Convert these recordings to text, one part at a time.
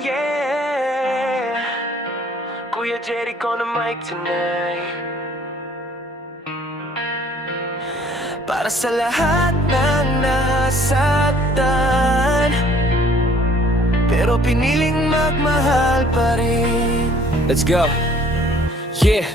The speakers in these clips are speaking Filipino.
Yeah, Kuya Jeric on the mic tonight. Para sa lahat ng nasaktan, pero piniling magmahal pa rin. Let's go. Yeah.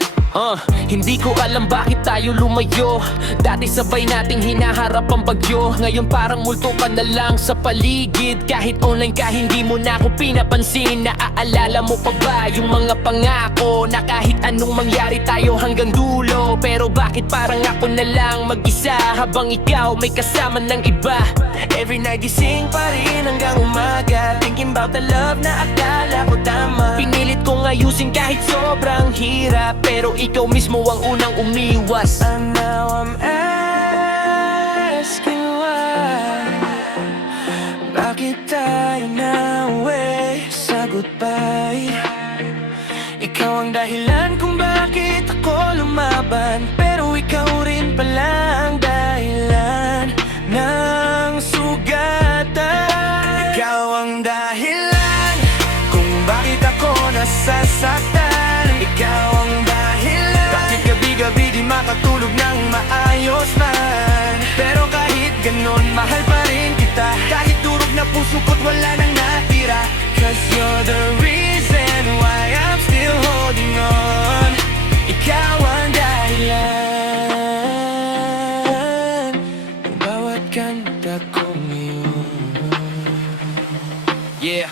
Hindi ko alam bakit tayo lumayo. Dati sabay nating hinaharap ang bagyo. Ngayon parang multo ka na lang sa paligid. Kahit online ka hindi mo na ako pinapansin. Naaalala mo pa ba yung mga pangako na kahit anong mangyari tayo hanggang dulo? Pero bakit parang ako na lang mag-isa habang ikaw may kasama ng iba? Every night gising pa rin hanggang umaga, thinking about the love na akala ko tama. Pinilit kong ayusin kahit sobrang hirap, pero ikaw mismo ang unang umiwas. And now I'm asking why. Bakit tayo nauwi sa goodbye? Ikaw ang dahilan kung bakit ako lumaban, pero ikaw rin pala ang dahilan ng sugatan. Ikaw ang dahilan kung bakit ako nasasaktan. Ikaw ang dahilan bakit gabi-gabi di makatulog ng maayos man. Pero kahit ganon, mahal pa rin kita. Kahit durog na puso ko't wala nang natira. Cause you're the reason why I'm still holding on. Ikaw ang dahilan ng bawat kanta ko ngayon. Yeah.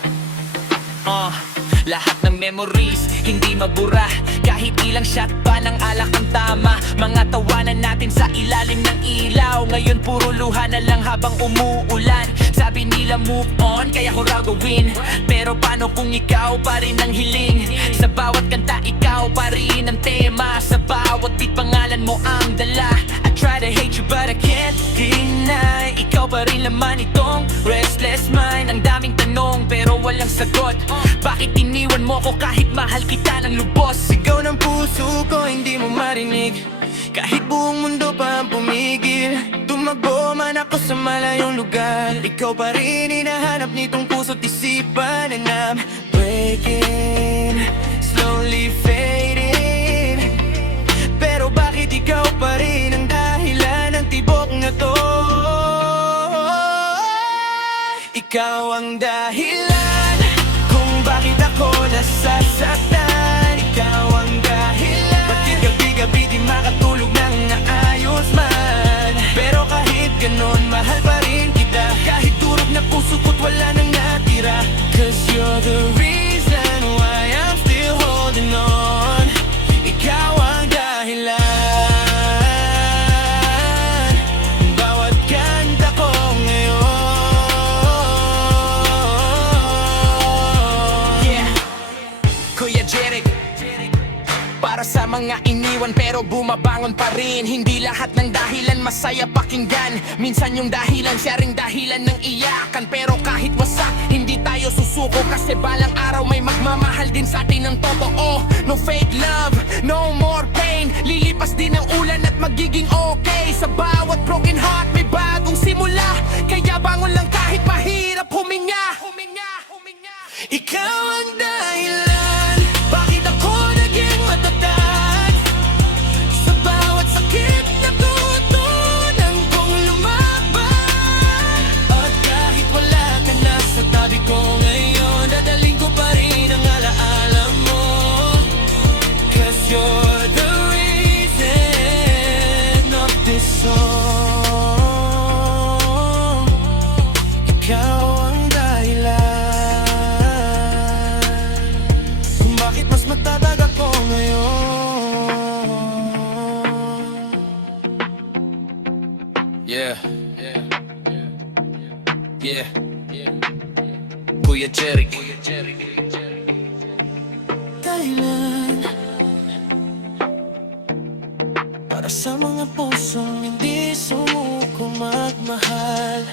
Lahat ng memories hindi mabura. Kahit ilang shot pa ng alak ang tama. Mga tawanan natin sa ilalim ng ilaw. Ngayon puro luha na lang habang umuulan. Sabi nila move on, kaya ko raw gawin. Pero paano kung ikaw pa rin ang hiling? Sa bawat kanta ikaw pa rin ang tema. Sa bawat beat pangalan mo ang dala. I try to hate you but I can't deny. Ikaw pa rin laman itong restless mind. Ang daming tanong pero walang sagot. Bakit iniwan mo ko kahit mahal kita ng lubos? Sigaw ng puso ko hindi mo marinig. Kahit buong mundo pa ang pumigil. Tumakbo man ako sa malayong lugar, ikaw pa rin hinahanap nitong puso't isipan. And I'm breaking, slowly fading. Pero bakit ikaw pa rin ang dahilan ng tibok na to? Ikaw ang dahilan kung bakit ako nasasaktan. Ikaw ang dahilan bakit gabi-gabi di makatulog ng naayos man. Pero kahit ganon, mahal pa rin kita. Kahit durog na puso ko't wala nang natira. Cause you're the reason why I'm still holding on. Ikaw ang dahilan ng bawat kanta ko ngayon. Yeah. Kuya Jeric, para sa mga iniwan pero bumabangon pa rin. Hindi lahat ng dahilan masaya pakinggan. Minsan yung dahilan siya ring dahilan ng iyakan. Pero kahit wasak, hindi tayo susuko. Kasi balang araw may magmamahal din sa atin ng totoo. No fake love, no more pain. Lilipas din ang ulan at magiging okay. Sa bawat broken heart may bagong simula. Kaya bangon lang kahit mahirap huminga. Ikaw ang dahilan bakit ako naging matatag. Sa bawat sakit natutunan kong lumaban. At kahit wala ka na sa tabi ko ngayon, dadaling ko pa rin ang alaala mo. Cause you're the reason of this song. Ikaw ang dahilan kung bakit mas matatag ako ngayon. Yeah. Yeah. Kuya Jeric. Dahilan para sa mga pusong hindi sumuko magmahal.